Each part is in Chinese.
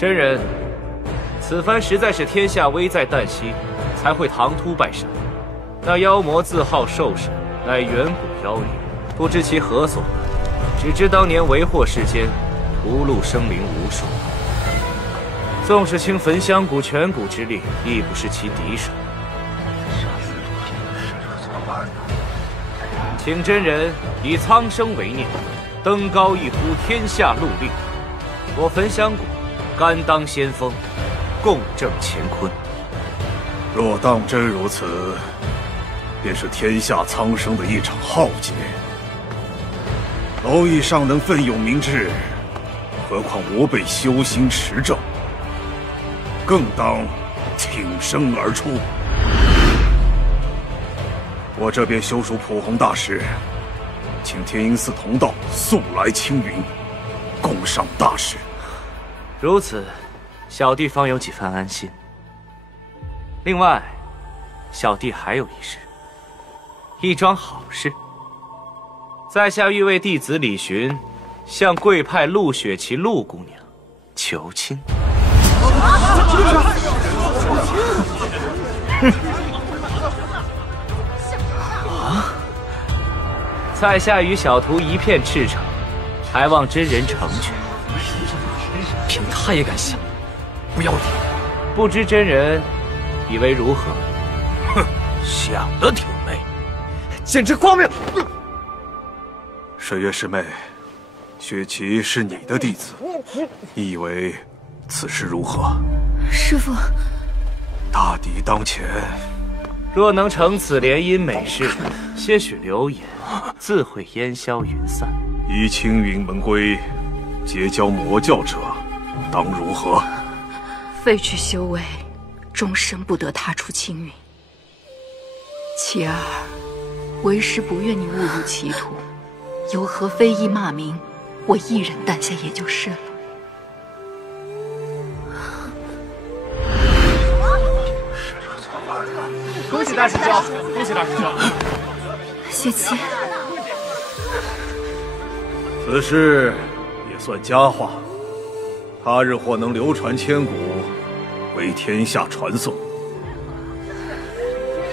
真人，此番实在是天下危在旦夕，才会唐突拜神。那妖魔自号兽神，乃远古妖孽，不知其何所来，只知当年为祸世间，屠戮生灵无数。纵使倾焚香谷、全谷之力，亦不是其敌手。请真人以苍生为念，登高一呼，天下戮力。我焚香谷甘当先锋，共振乾坤。若当真如此，便是天下苍生的一场浩劫。蝼蚁尚能奋勇明志，何况我辈修心持正，更当挺身而出。我这边修属普弘大师，请天音寺同道速来青云，共赏大事。如此，小弟方有几分安心。另外，小弟还有一事，一桩好事。在下欲为弟子李寻，向贵派陆雪琪陆姑娘求亲。在下与小徒一片赤诚，还望真人成全。凭他也敢想，不要脸！不知真人以为如何？哼，想得挺美，简直荒谬！水月师妹，雪琪是你的弟子，你以为此事如何？师父，大敌当前，若能成此联姻美事，些许流言自会烟消云散。依青云门规，结交魔教者，当如何？废去修为，终身不得踏出青云。其儿，为师不愿你误入歧途，有何非议骂名，我一人担下也就是了。恭喜大师兄！恭喜大师兄！雪琪，此事也算佳话，他日或能流传千古，为天下传颂。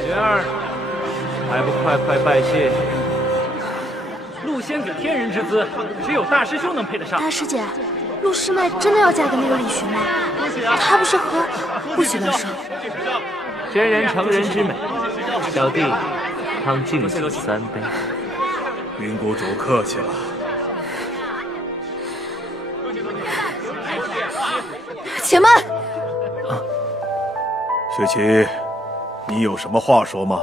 贤儿，还不快快拜谢？陆仙子天人之姿，只有大师兄能配得上。大师姐，陆师妹真的要嫁给那个李寻吗？她不是和……不许乱说。真人成人之美，小弟当敬酒3杯。云谷主客气了。且慢！雪琪，你有什么话说吗？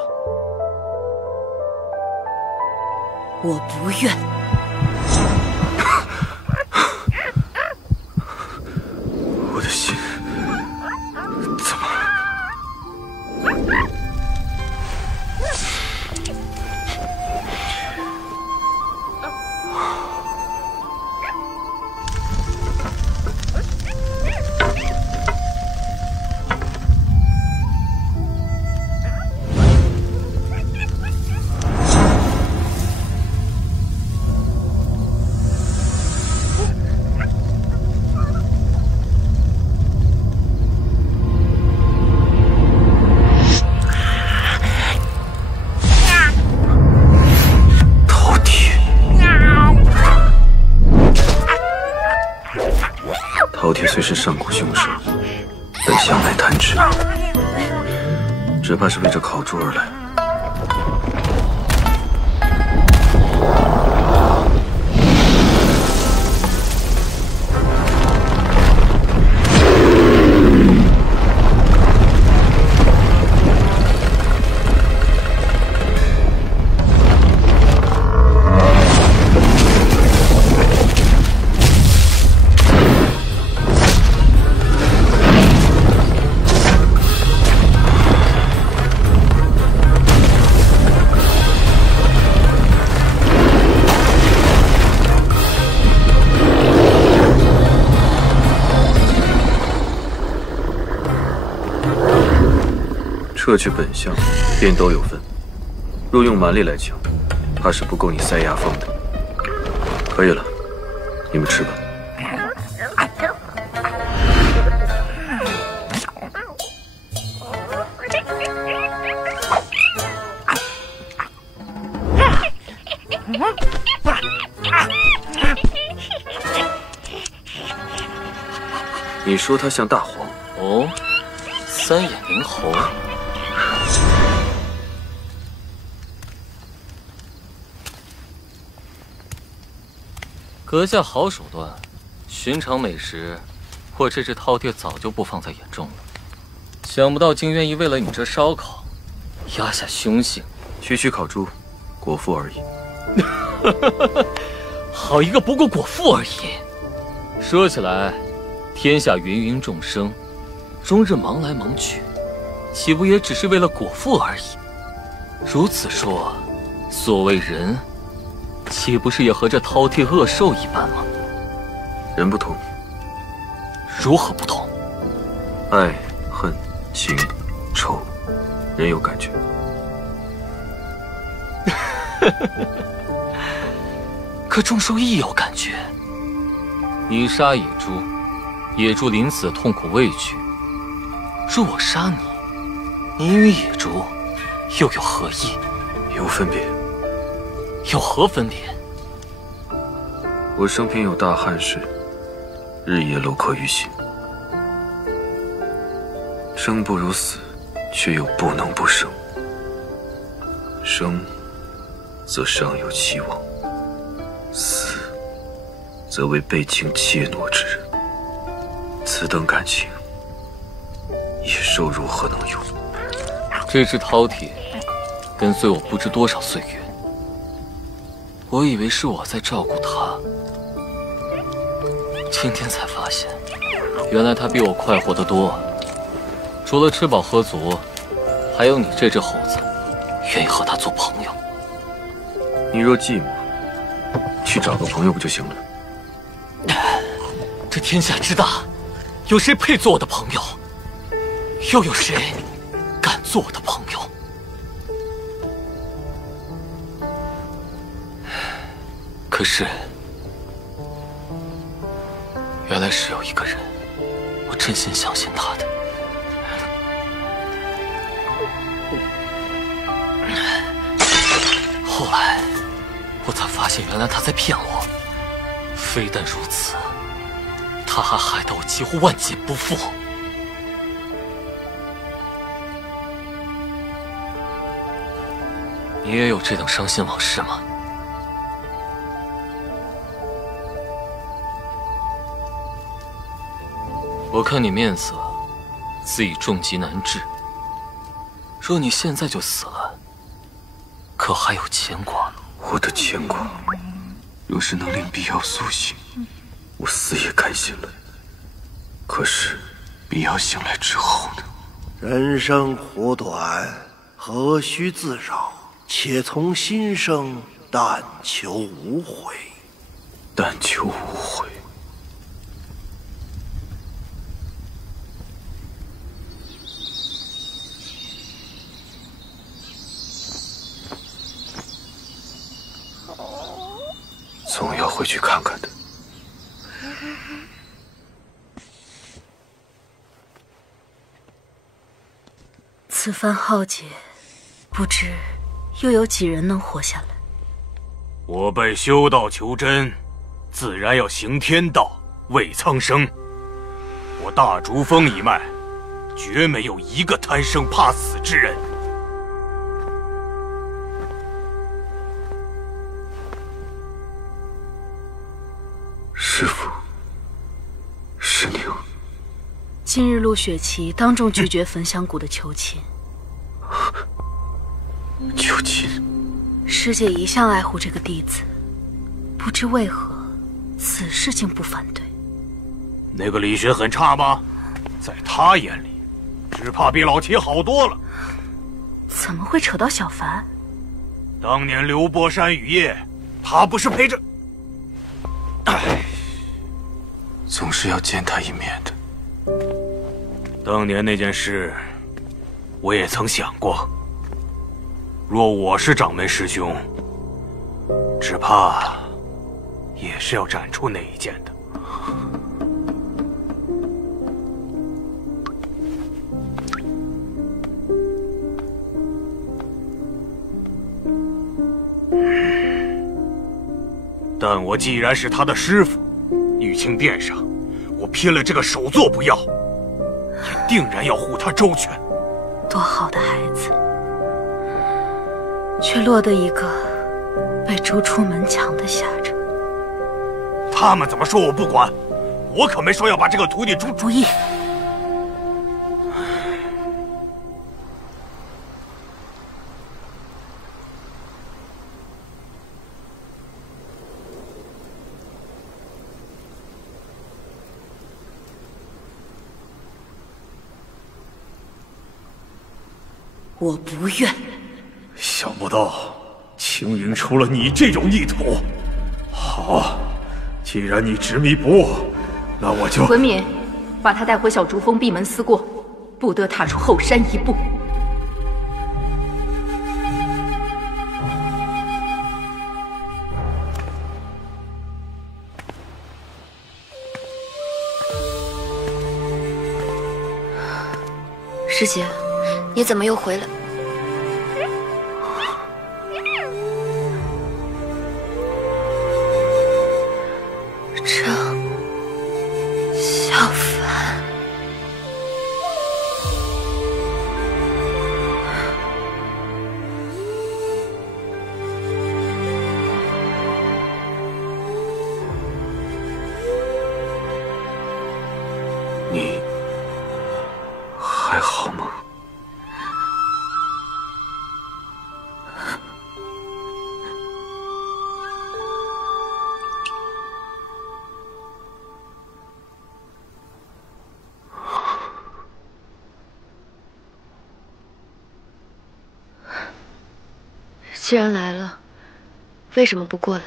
我不愿。我的心怎么？饕餮虽是上古凶兽，但向来贪吃，只怕是为这烤猪而来。撤去本相，便都有份。若用蛮力来抢，怕是不够你塞牙缝的。可以了，你们吃吧。你说他像大黄？哦，三眼灵猴。阁下好手段，寻常美食，我这只饕餮早就不放在眼中了。想不到竟愿意为了你这烧烤，压下凶性。区烤猪，果腹而已。好一个不过果腹而已。说起来，天下芸芸众生，终日忙来忙去，岂不也只是为了果腹而已？如此说，所谓人，岂不是也和这饕餮恶兽一般吗？人不同。如何不同？爱、恨、情、仇，人有感觉。可众兽亦有感觉。你杀野猪，野猪临死痛苦畏惧；若我杀你，你与野猪又有何异？有分别。有何分别？我生平有大憾事，日夜镂刻于心。生不如死，却又不能不生。生，则尚有期望；死，则为被情怯懦之人。此等感情，野兽如何能有？这只饕餮跟随我不知多少岁月，我以为是我在照顾它，今天才发现，原来它比我快活得多。除了吃饱喝足，还有你这只猴子愿意和它做朋友。你若寂寞，去找个朋友不就行了？这天下之大，有谁配做我的朋友？又有谁敢做我的朋友？可是，原来是有一个人，我真心相信他的。后来，我才发现，原来他在骗我。非但如此，他还害得我几乎万劫不复。你也有这等伤心往事吗？我看你面色，自已重疾难治。若你现在就死了，可还有牵挂？我的牵挂，若是能令碧瑶苏醒，我死也甘心了。可是，碧瑶醒来之后呢？人生苦短，何须自扰？且从心生，但求无悔。但求无悔。总要回去看看的。此番浩劫，不知又有几人能活下来？我辈修道求真，自然要行天道，为苍生。我大竹峰一脉，绝没有一个贪生怕死之人。师父，师娘。今日陆雪琪当众拒绝焚香谷的求亲。求亲？师姐一向爱护这个弟子，不知为何，此事竟不反对。那个李学很差吗？在他眼里，只怕比老齐好多了。怎么会扯到小凡？当年流波山雨夜，他不是陪着……总是要见他一面的。当年那件事，我也曾想过。若我是掌门师兄，只怕也是要斩出那一剑的。但我既然是他的师傅，玉清殿上，我拼了这个首座不要，也定然要护他周全。多好的孩子，却落得一个被逐出门墙的下场。他们怎么说我不管，我可没说要把这个徒弟逐出。不义。我不愿。想不到青云出了你这种逆徒。好，既然你执迷不悟，那我就……文敏，把他带回小竹峰闭门思过，不得踏出后山一步。师姐，你怎么又回来？程小凡，你还好吗？既然来了，为什么不过来？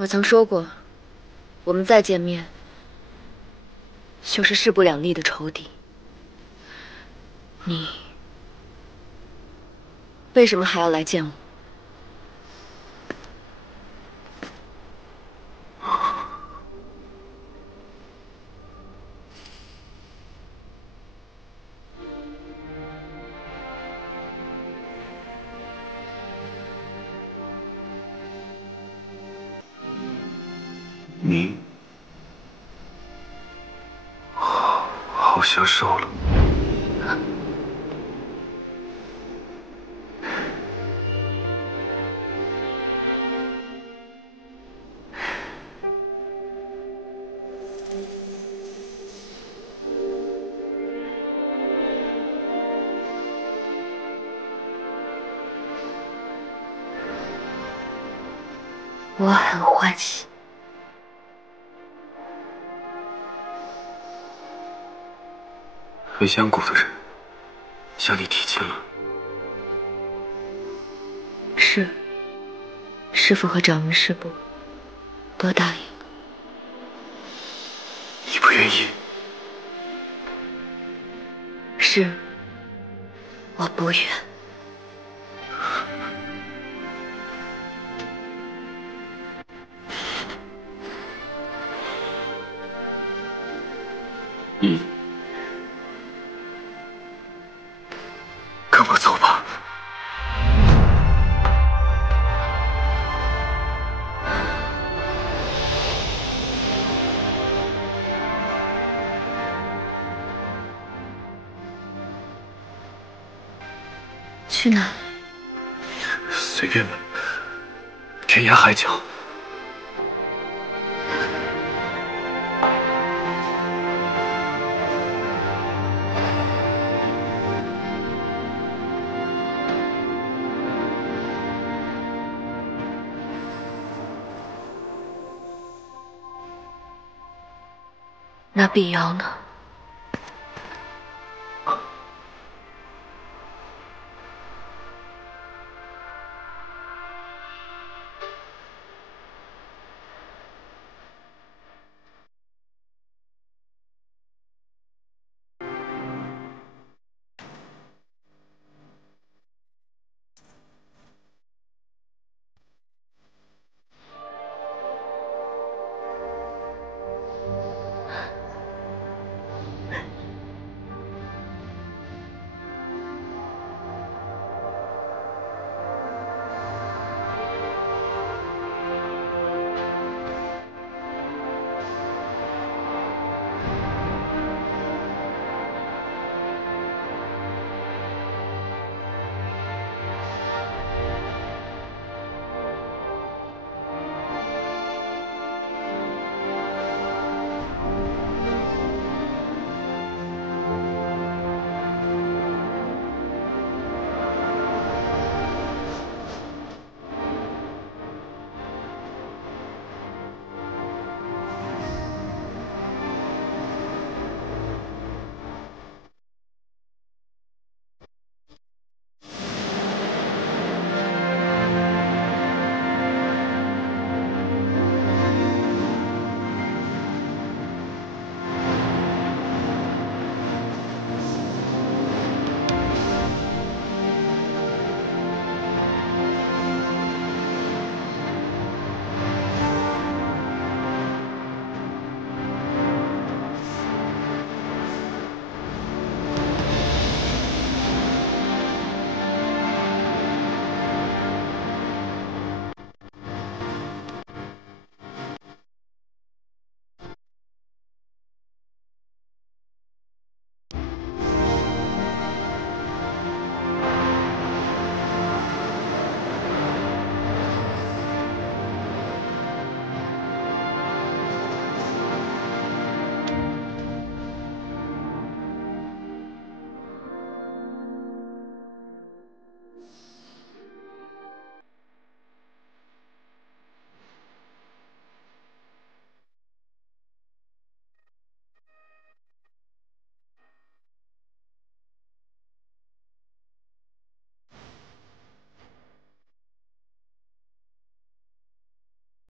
我曾说过，我们再见面，就是势不两立的仇敌。你为什么还要来见我？你好像瘦了。我很欢喜。回香谷的人向你提亲了。是，师父和掌门师部都答应了。你不愿意？是，我不愿。跟我走吧。去哪？随便吧，天涯海角。那碧瑶呢？